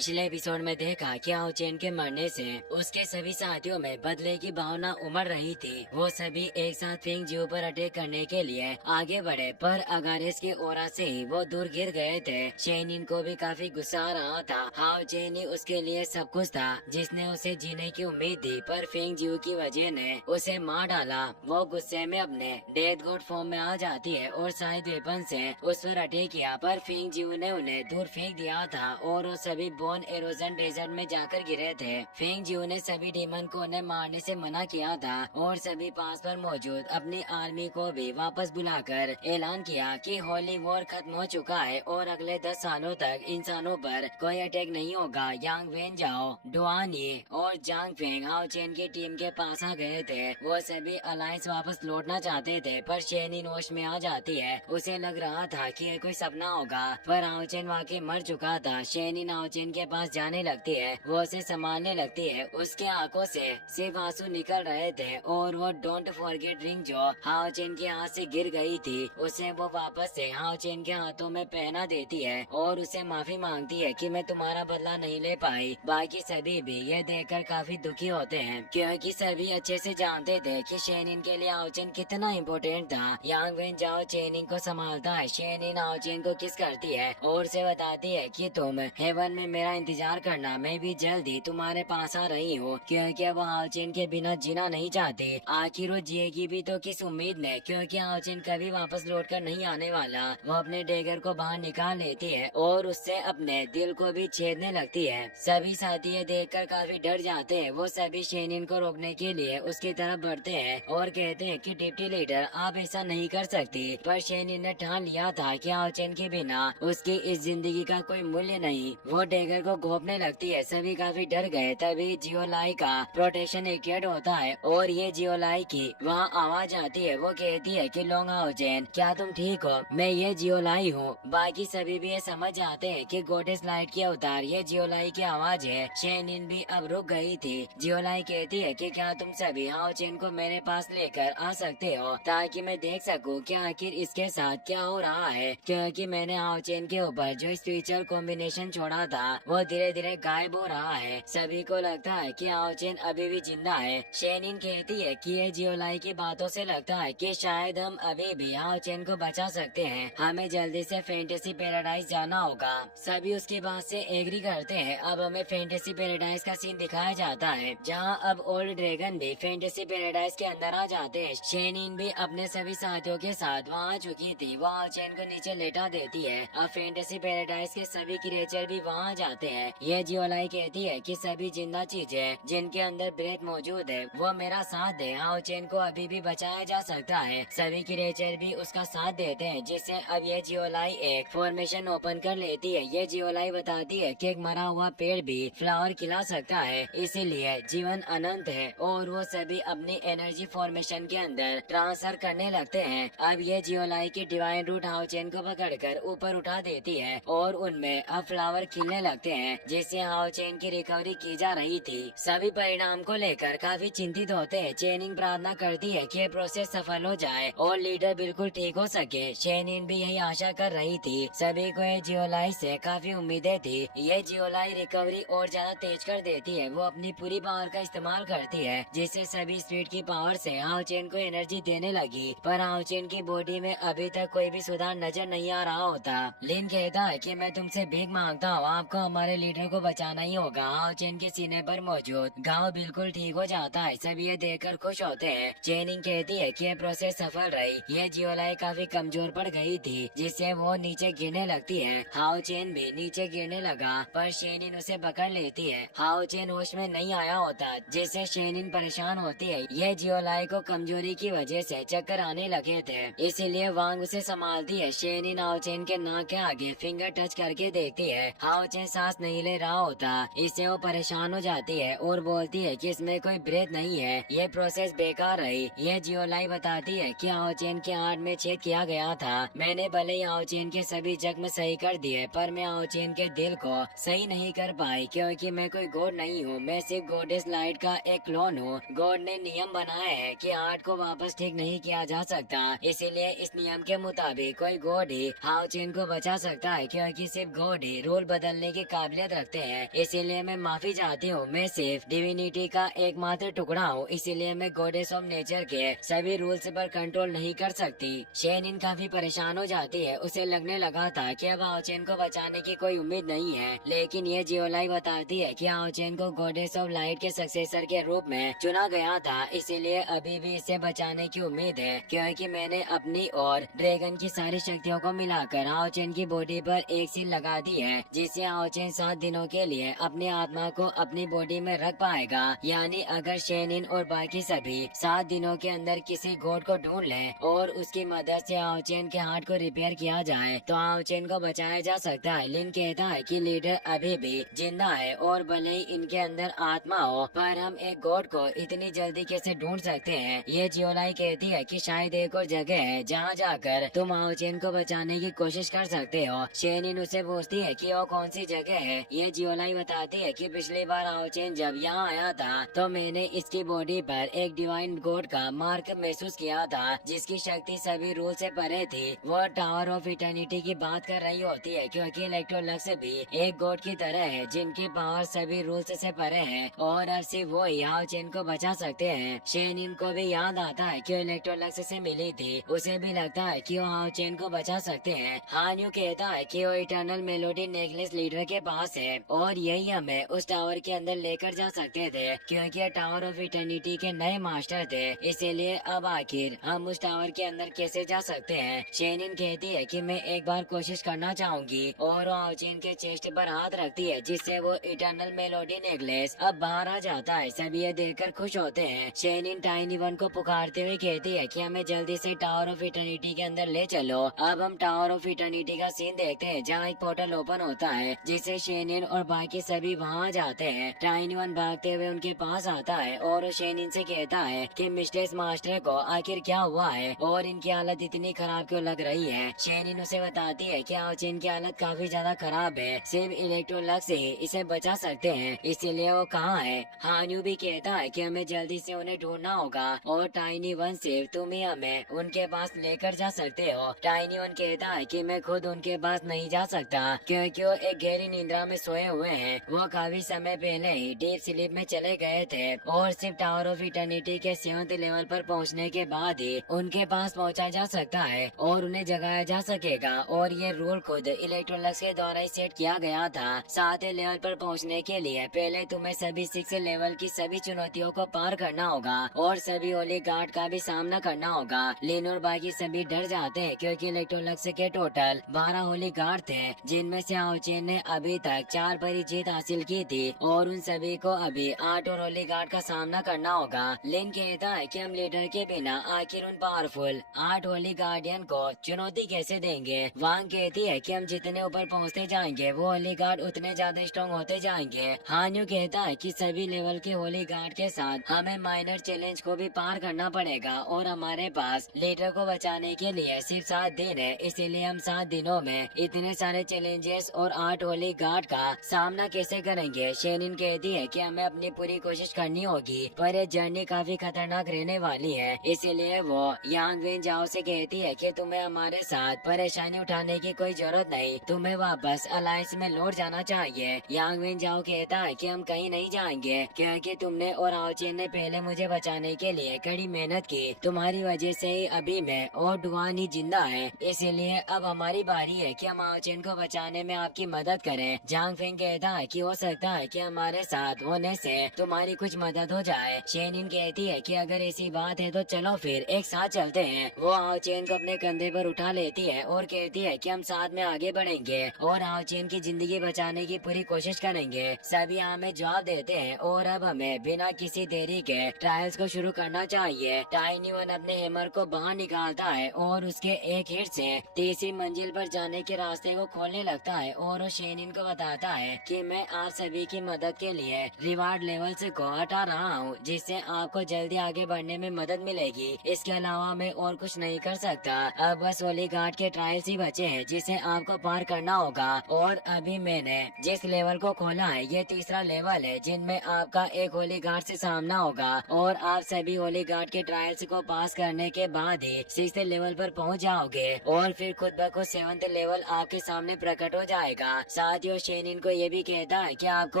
पिछले एपिसोड में देखा कि आओ चेन के मरने से उसके सभी साथियों में बदले की भावना उमड़ रही थी। वो सभी एक साथ फेंग जियो पर अटैक करने के लिए आगे बढ़े, पर अगारेस की ओरा से ही वो दूर गिर गए थे। शेनिन को भी काफी गुस्सा आ रहा था। हाओ चेन ही उसके लिए सब कुछ था, जिसने उसे जीने की उम्मीद दी, पर फेंग जियो की वजह ने उसे मार डाला। वो गुस्से में अपने डेथ गॉड फॉर्म में आ जाती है और शायद वेपन से उस पर अटैक किया, पर फेंग जियो ने उन्हें दूर फेंक दिया था और वो सभी बोन एरोजन डेजर्ट में जाकर गिरे थे। फेंग जियो ने सभी डीमन को उन्हें मारने से मना किया था और सभी पास पर मौजूद अपनी आर्मी को भी वापस बुलाकर ऐलान किया कि होली वॉर खत्म हो चुका है और अगले 10 सालों तक इंसानों पर कोई अटैक नहीं होगा। यांग वेन जाओ, डुआन ये और जांग फेंग हाओ चेन की टीम के पास आ गए थे। वो सभी अलायंस वापस लौटना चाहते थे, पर शेनिन होश में आ जाती है। उसे लग रहा था कि ये कोई सपना होगा, पर हाओ चेन वाकई मर चुका था। शेनिन हाओ चेन के पास जाने लगती है, वो उसे संभालने लगती है। उसके आंखों से सिर्फ आंसू निकल रहे थे और वो डोंट फॉरगेट रिंग जो हाओ चेन के हाथ से गिर गई थी, उसे वो वापस से हाओ चेन के हाथों में पहना देती है और उसे माफी मांगती है कि मैं तुम्हारा बदला नहीं ले पाई। बाकी सभी भी ये देखकर काफी दुखी होते हैं, क्योंकि सभी अच्छे से जानते थे कि शेनिन के लिए हाओ चेन कितना इम्पोर्टेंट था। यांग वेन जाओ शेनिन को संभालता है। शेनिन हाओ चेन को किस करती है और उसे बताती है कि तुम हेवन में मेरा इंतजार करना, मैं भी जल्दी तुम्हारे पास आ रही हूँ, क्योंकि वो हाओ चेन के बिना जीना नहीं चाहती। आखिर वो जिएगी भी तो किस उम्मीद में, क्योंकि हाओ चेन कभी वापस लौट कर नहीं आने वाला। वो अपने डेगर को बाहर निकाल लेती है और उससे अपने दिल को भी छेदने लगती है। सभी साथी ये देखकर काफी डर जाते हैं। वो सभी शेनिन को रोकने के लिए उसकी तरफ बढ़ते हैं और कहते हैं कि डिप्टी लीडर आप ऐसा नहीं कर सकती, पर शेनिन ने ठान लिया था कि हाओ चेन के बिना उसकी इस जिंदगी का कोई मूल्य नहीं। वो डेगर को घोंपने लगती है। सभी काफी डर गए। तभी जियोलाई का प्रोटेक्शन एक्टिवेट होता है और ये जियोलाई की वहाँ आवाज आती है। वो कहती है कि लोंग हाओ चेन, क्या तुम ठीक हो? मैं ये जियोलाई हूँ। बाकी सभी भी ये समझ जाते हैं कि गॉडेस लाइट के अवतार ये जियोलाई की आवाज है। शेनिन भी अब रुक गई थी। जियोलाई कहती है कि क्या तुम सभी हाओ चेन को मेरे पास लेकर आ सकते हो, ताकि मैं देख सकूं कि आखिर इसके साथ क्या हो रहा है, क्योंकि मैंने हाओ चेन के ऊपर जो स्पिरिचुअल कॉम्बिनेशन छोड़ा था वो धीरे धीरे गायब हो रहा है। सभी को लगता है कि हाओ चेन अभी भी जिंदा है। शेनिन कहती है कि ये जियोलाई की बातों से लगता है कि शायद हम अभी भी हाओ चेन को बचा सकते हैं। हमें जल्दी से फैंटेसी पैराडाइज जाना होगा। सभी उसकी बात से एग्री करते हैं। अब हमें फैंटेसी पैराडाइज का सीन दिखाया जाता है, जहाँ अब ओल्ड ड्रैगन भी फैंटेसी पैराडाइज के अंदर आ जाते हैं। शेनिन भी अपने सभी साथियों के साथ वहाँ आ चुकी थी। वो हाओ चेन को नीचे लेटा देती है। अब फैंटेसी पैराडाइज के सभी क्रिएचर भी वहाँ आ जाते हैं। ये जियोलाई कहती है कि सभी जिंदा चीजें जिनके अंदर ब्रेथ मौजूद है वो मेरा साथ दे। हाओ चेन को अभी भी बचाया जा सकता है। सभी क्रिएचर भी उसका साथ देते हैं, जिससे अब ये जियोलाई एक फॉर्मेशन ओपन कर लेती है। ये जियोलाई बताती है कि एक मरा हुआ पेड़ भी फ्लावर खिला सकता है, इसीलिए जीवन अनंत है, और वो सभी अपनी एनर्जी फॉर्मेशन के अंदर ट्रांसफर करने लगते हैं। अब ये जियोलाई की डिवाइन रूट हाओ चेन को पकड़कर ऊपर उठा देती है और उनमें अब फ्लावर खिलने लगते हैं, जिससे हाओ चेन की रिकवरी की जा रही थी। सभी परिणाम को लेकर काफी चिंतित होते हैं। चेनिंग प्रार्थना करती है कि ये प्रोसेस सफल हो जाए और लीडर बिल्कुल ठीक हो सके। शेनिन भी यही आशा कर रही थी। सभी को ये जियोलाई से काफी उम्मीदें थी। ये जियोलाई रिकवरी और ज्यादा तेज कर देती है। वो अपनी पूरी पावर का इस्तेमाल करती है, जिससे सभी स्पीड की पावर से हाओ चेन को एनर्जी देने लगी, पर हाओ चेन की बॉडी में अभी तक कोई भी सुधार नजर नहीं आ रहा होता। लिन कहता है कि मैं तुमसे भीख मांगता हूँ, आपको हमारे लीडर को बचाना ही होगा। हाओ चेन के सीने पर मौजूद घाव बिल्कुल ठीक हो जाता है। सभी ये देखकर खुश होते हैं। चेनिंग कहती है कि ये प्रोसेस सफल रही। ये जियोलाई काफी कमजोर पड़ गई थी, जिससे वो नीचे गिरने लगती है। हाओ चेन भी नीचे गिरने लगा, पर शेनिन उसे पकड़ लेती है। हाओ चेन होश में नहीं आया होता, जिससे शेनिन परेशान होती है। ये जियोलाई को कमजोरी की वजह से चक्कर आने लगे थे, इसीलिए वांग उसे संभालती है। शेनिन हाओ चेन के नाक के आगे फिंगर टच करके देखती है। हाओ चेन सांस नहीं ले रहा होता, इससे वो परेशान हो जाती है और बोलती है कि इसमें कोई ब्रेथ नहीं है, ये प्रोसेस बेकार रही। ये जियोलाई बताती है कि हाओ चेन के हार्ट में छेद किया गया था। मैंने भले ही हाओ चेन के सभी जख्म सही कर दिए, पर मैं हाओ चेन के दिल को सही नहीं कर पाई, क्योंकि मैं कोई गॉड नहीं हूँ। मैं सिर्फ गॉडेस लाइट का एक क्लोन हूँ। गॉड ने नियम बनाया है कि हार्ट को वापस ठीक नहीं किया जा सकता, इसीलिए इस नियम के मुताबिक कोई गॉड ही हाओ चेन को बचा सकता है, क्योंकि सिर्फ गॉड ही रूल बदलने की काबिलियत रखते हैं, इसीलिए मैं माफी चाहती हूँ। मैं सिर्फ डिविनिटी का एकमात्र टुकड़ा हूँ, इसीलिए मैं गॉडेस ऑफ नेचर के सभी रूल्स पर कंट्रोल नहीं कर सकती। शेनिन काफी परेशान हो जाती है। उसे लगने लगा था कि अब आओचेन को बचाने की कोई उम्मीद नहीं है, लेकिन ये जियोलाई बताती है कि आओचेन को गॉडेस ऑफ लाइट के सक्सेसर के रूप में चुना गया था, इसीलिए अभी भी इसे बचाने की उम्मीद है, क्योंकि मैंने अपनी और ड्रैगन की सारी शक्तियों को मिलाकर आओचेन की बॉडी पर एक सील लगा दी है, जिससे आओचेन 7 दिनों के लिए अपनी आत्मा को अपनी बॉडी में रख पाएगा। यानी अगर शेनिन और बाकी सभी 7 दिनों के अंदर किसी गॉड को ढूंढ ले और उसकी मदद से आओचेन के हार्ट को रिपेयर किया जाए तो आओचेन को बचाया जा सकता है। लिन कहता है कि लीडर अभी भी जिंदा है और भले ही इनके अंदर आत्मा हो, पर हम एक गॉड को इतनी जल्दी कैसे ढूंढ सकते हैं। ये जियोलाई कहती है कि शायद एक और जगह है जहाँ जाकर तुम आओचेन को बचाने की कोशिश कर सकते हो। शेनिन उसे पूछती है कि वो कौन सी जगह है। ये जियोलाई बताती है कि पिछली बार आओचेन जब यहाँ आया था तो मैंने इसकी बॉडी पर एक डिवाइन गॉड का मार्क महसूस किया था, जिसकी शक्ति सभी रूल से परे थी। वो टावर ऑफ इटर्निटी की बात कर रही होती है, क्योंकि इलेक्ट्रोलक्स भी एक गॉड की तरह है जिनकी पावर सभी रूल्स से परे है और अब सिर्फ वो आओचेन को बचा सकते हैं। शेनिन को भी याद आता है कि इलेक्ट्रोलक्स से मिली थी, उसे भी लगता है कि वो आओचेन को बचा सकते हैं। हान्यू कहता है कि वो इटर्नल मेलोडी नेकलेस लीडर के पास है और यही हमें उस टावर के अंदर लेकर जा सकते थे, क्योंकि टावर ऑफ इटर्निटी के नए मास्टर थे। इसीलिए अब आखिर हम उस टावर के अंदर कैसे जा सकते हैं। शेनिन कहती है कि मैं एक बार कोशिश करना चाहूंगी और वो आओचेन के चेस्ट पर हाथ रखती है, जिससे वो इटर्नल मेलोडी नेकलेस अब बाहर आ जाता है। सभी ये देखकर खुश होते हैं। शेनिन टाइनी वन को पुकारते हुए कहती है कि हमें जल्दी से टावर ऑफ इटर्निटी के अंदर ले चलो। अब हम टावर ऑफ इटर्निटी का सीन देखते हैं, जहाँ एक पोर्टल ओपन होता है, जिससे शेनिन और बाकी सभी वहाँ जाते हैं। टाइनी वन भागते हुए उनके पास आता है और वो शेनिन से कहता है कि मिस्टेस मास्टर को आखिर क्या हुआ है और इनकी हालत इतनी खराब क्यों लग रही है। शेनिन उसे बताती है कि आओचेन की हालत काफी ज्यादा खराब है, सिर्फ इलेक्ट्रोलक्स ही इसे बचा सकते हैं, इसीलिए वो कहाँ है। हान्यू भी कहता है कि हमें जल्दी से उन्हें ढूंढना होगा और टाइनी वन सिर्फ तुम ही हमें उनके पास लेकर जा सकते हो। टाइनी वन कहता है कि मैं खुद उनके पास नहीं जा सकता, क्योंकि वो एक गहरी निंद्रा में सोए हुए हैं। वो काफी समय पहले ही डीप स्लीप में चले गए थे और सिर्फ टावर ऑफ इटर्निटी के 7th लेवल पर पहुंचने के बाद ही उनके पास पहुंचा जा सकता है और उन्हें जगाया जा सकेगा। और ये रूल खुद इलेक्ट्रोलक्स के द्वारा ही सेट किया गया था। 7वें लेवल पर पहुंचने के लिए पहले तुम्हें सभी 6 लेवल की सभी चुनौतियों को पार करना होगा और सभी होली गार्ड का भी सामना करना होगा। लिन और बाकी सभी डर जाते हैं, क्योंकि इलेक्ट्रोलक्स के टोटल 12 होली गार्ड थे, जिनमें से आओचेन ने अभी तक 4 बड़ी जीत हासिल की थी और उन सभी को अभी 8 और होली गार्ड का सामना करना होगा। लिन कहता है कि हम लीडर के बिना आखिर उन पावरफुल 8 होली गार्डियन को चुनौती कैसे देंगे। वांग कहती है कि हम जितने ऊपर पहुंचते जाएंगे वो होली गार्ड उतने ज्यादा स्ट्रॉन्ग होते जाएंगे। हान्यू कहता है कि सभी लेवल के होली गार्ड के साथ हमें माइनर चैलेंज को भी पार करना पड़ेगा और हमारे पास लीडर को बचाने के लिए सिर्फ 7 दिन है, इसीलिए हम 7 दिनों में इतने सारे चैलेंजेस और 8 होली गार्ड का सामना कैसे करेंगे। शेनिन कहती है कि हमें अपनी पूरी कोशिश करनी होगी, पर ये जर्नी काफी खतरनाक रहने वाली है, इसीलिए वो यांग वेन जाओ से कहती है कि तुम्हें हमारे साथ परेशानी उठाने की कोई जरूरत नहीं, तुम्हें वापस अलायंस में लौट जाना चाहिए। यांग वेन जाओ कहता है कि हम कहीं नहीं जाएंगे, क्योंकि तुमने और आओचेन ने पहले मुझे बचाने के लिए कड़ी मेहनत की, तुम्हारी वजह से ही अभी मैं और डुआन ही जिंदा है, इसीलिए अब हमारी बारी है कि हम आओचेन को बचाने में आपकी मदद करें। जांग फेंग कहता है कि हो सकता है कि हमारे साथ होने से तुम्हारी कुछ मदद हो जाए। शेनिन कहती है कि अगर ऐसी बात है तो चलो फिर एक साथ चलते हैं। वो आओचेन को अपने कंधे पर उठा लेती है और कहती है कि हम साथ में आगे बढ़ेंगे और आओचेन की जिंदगी बचाने की पूरी कोशिश करेंगे। सभी हमें जवाब देते हैं और अब हमें बिना किसी देरी के ट्रायल्स को शुरू करना चाहिए। टाइनी वन अपने हैमर को बाहर निकालता है और उसके एक हिट से 3री मंजिल पर जाने के रास्ते को खोलने लगता है और वो शेनिन को बताता है कि मैं आप सभी की मदद के लिए रिवार्ड लेवल्स को हटा रहा हूँ, जिससे आपको जल्दी आगे बढ़ने में मदद मिलेगी। इसके अलावा मैं और कुछ नहीं कर सकता। अब बस होली गार्ड के ट्रायल्स ही बचे हैं जिसे आपको पार करना होगा। और अभी मैंने जिस लेवल को खोला है ये 3रा लेवल है, जिनमें आपका एक होली गार्ड से सामना होगा और आप सभी होली गार्ड के ट्रायल्स को पास करने के बाद ही 6th लेवल पर पहुंच जाओगे और फिर खुद ब खुद 7th लेवल आपके सामने प्रकट हो जाएगा। साथ साथ ही शेन इनको ये भी कहता है कि आपको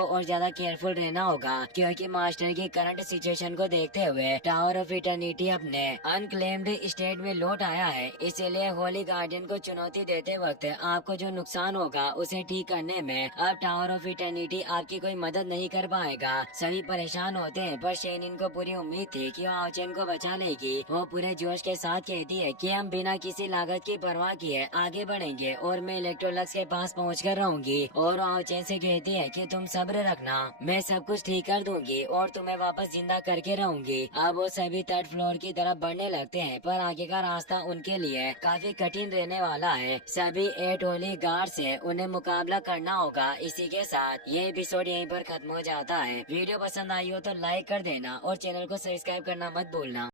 और ज्यादा केयरफुल रहना होगा, क्योंकि मास्टर की करंट सिचुएशन को देखते हुए टावर ऑफ इटर्निटी अपने अनक्लेम्ड स्टेट में लौट आया है। इसीलिए होली गार्डियन को चुनौती देते वक्त आपको जो नुकसान होगा उसे ठीक करने में अब टावर ऑफ इटर्निटी आपकी कोई मदद नहीं कर पाएगा। सभी परेशान होते हैं, पर शेनिन को पूरी उम्मीद थी कि वो आओचेन को बचा लेगी। वो पूरे जोश के साथ कहती है कि हम बिना किसी लागत की परवाह किए आगे बढ़ेंगे और मैं इलेक्ट्रोलक्स के पास पहुंचकर रहूंगी। और आओचेन से कहती है कि तुम सब्र रखना, मैं सब कुछ ठीक कर दूंगी और तुम्हें वापस जिंदा करके रहूंगी। अब वो सभी थर्ड फ्लोर की तरफ बढ़ने लगते हैं, पर आगे का रास्ता उनके लिए काफी कठिन रहने वाला है। सभी 8 होली गार्ड से उन्हें मुकाबला करना होगा। इसी के साथ ये एपिसोड यहीं पर खत्म हो जाता है। वीडियो पसंद आई हो तो लाइक कर देना और चैनल को सब्सक्राइब करना मत भूलना।